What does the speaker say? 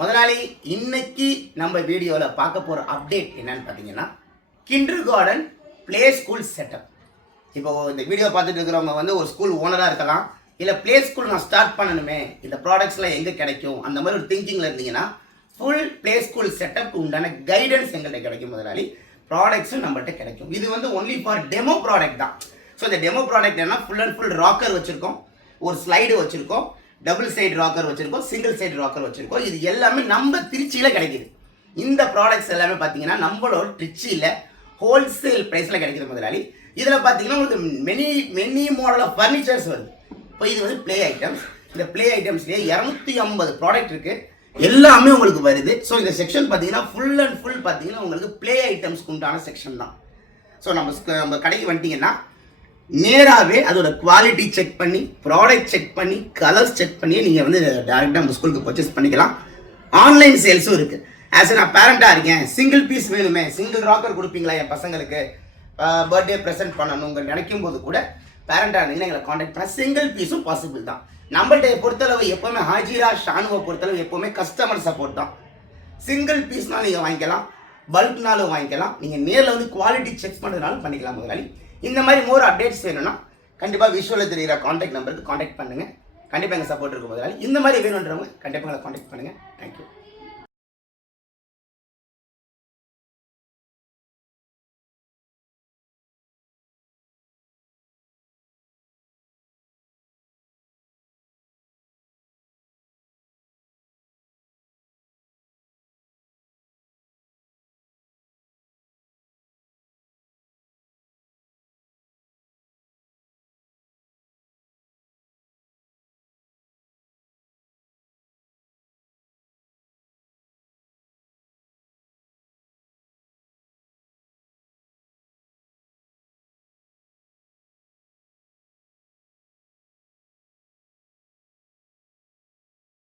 முதலாளி இன்னைக்கு நம்ம வீடியோவில் பார்க்க போகிற அப்டேட் என்னன்னு பார்த்தீங்கன்னா kinder garden play school setup. இப்போ இந்த வீடியோ பார்த்துட்டு இருக்கிறவங்க வந்து ஒரு ஸ்கூல் ஓனராக இருக்கலாம், இல்லை ப்ளே ஸ்கூல் நான் ஸ்டார்ட் பண்ணணுமே, இந்த ப்ராடக்ட்ஸ்லாம் எங்கே கிடைக்கும் அந்த மாதிரி ஒரு திங்கிங்கில் இருந்தீங்கன்னா ஃபுல் ப்ளே ஸ்கூல் செட்டப்க்கு உண்டான கைடன்ஸ் எங்கள்கிட்ட கிடைக்கும். முதலாளி ப்ராடக்ட்ஸும் நம்மள்கிட்ட கிடைக்கும். இது வந்து ஒன்லி ஃபார் டெமோ ப்ராடக்ட் தான். ஸோ இந்த டெமோ ப்ராடக்ட் என்ன, ஃபுல் அண்ட் ஃபுல் ராக்கர் வச்சுருக்கோம், ஒரு ஸ்லைடு வச்சுருக்கோம், டபுள் சைடு ராக்கர் வச்சுருக்கோம், சிங்கிள் சைடு ராக்கர் வச்சுருக்கோம். இது எல்லாமே நம்ம திருச்சியில் கிடைக்கிது. இந்த ப்ராடக்ட்ஸ் எல்லாமே பார்த்தீங்கன்னா நம்மளோட திருச்சியில் ஹோல்சேல் ப்ரைஸில் கிடைக்கிது முதலாளி. இதில் பார்த்தீங்கன்னா உங்களுக்கு மெனி மாடல் ஆஃப் ஃபர்னிச்சர்ஸ் வருது. இப்போ இது வந்து ப்ளே ஐட்டம்ஸ். இந்த ப்ளே ஐட்டம்ஸ்லேயே 250 ப்ராடக்ட் இருக்குது, எல்லாமே உங்களுக்கு வருது. ஸோ இந்த செக்ஷன் பார்த்தீங்கன்னா ஃபுல் அண்ட் ஃபுல் பார்த்தீங்கன்னா உங்களுக்கு ப்ளே ஐட்டம்ஸ்க்கு உண்டான செக்ஷன் தான். ஸோ நம்ம கடைக்கு வந்துட்டிங்கன்னா நேராகவே அதோட குவாலிட்டி செக் பண்ணி, ப்ராடக்ட் செக் பண்ணி, கலர்ஸ் செக் பண்ணி நீங்கள் வந்து டேரெக்டாக நம்ம ஸ்கூலுக்கு பர்ச்சேஸ் பண்ணிக்கலாம். ஆன்லைன் சேல்ஸும் இருக்குது. ஆஸ் நான் பேரண்ட்டாக இருக்கேன், சிங்கிள் பீஸ் வேணுமே, சிங்கிள் ராக்கர் கொடுப்பீங்களா என் பசங்களுக்கு பர்த்டே ப்ரெசென்ட் பண்ணணுங்க நினைக்கும் போது கூட பேரண்ட்டாக இருந்தீங்கன்னா எங்களை காண்டாக்ட் பண்ண சிங்கிள் பீஸும் பாசிபிள் தான். நம்மள்கிட்ட பொறுத்தளவு எப்போவுமே ஹாஜிரா ஷானுவை பொறுத்தளவு எப்போவுமே கஸ்டமர் சப்போர்ட் தான். சிங்கிள் பீஸ்னாலும் நீங்கள் வாங்கிக்கலாம், பல்க்னாலும் வாங்கிக்கலாம், நீங்கள் நேரில் வந்து குவாலிட்டி செக் பண்ணுறதுனாலும் பண்ணிக்கலாம் முதலாளி. இந்த மாதிரி மோர் அப்டேட்ஸ் வேணும்னா கண்டிப்பாக விஷுவலில் தெரிகிற காண்டாக்ட் நம்பருக்கு காண்டாக்ட் பண்ணுங்கள். கண்டிப்பாக எங்கள் சப்போர்ட் இருக்கும் முதலாளி. இந்த மாதிரி வேணுன்றவங்க கண்டிப்பாக எங்களை காண்டாக்ட் பண்ணுங்கள். தேங்க்யூ.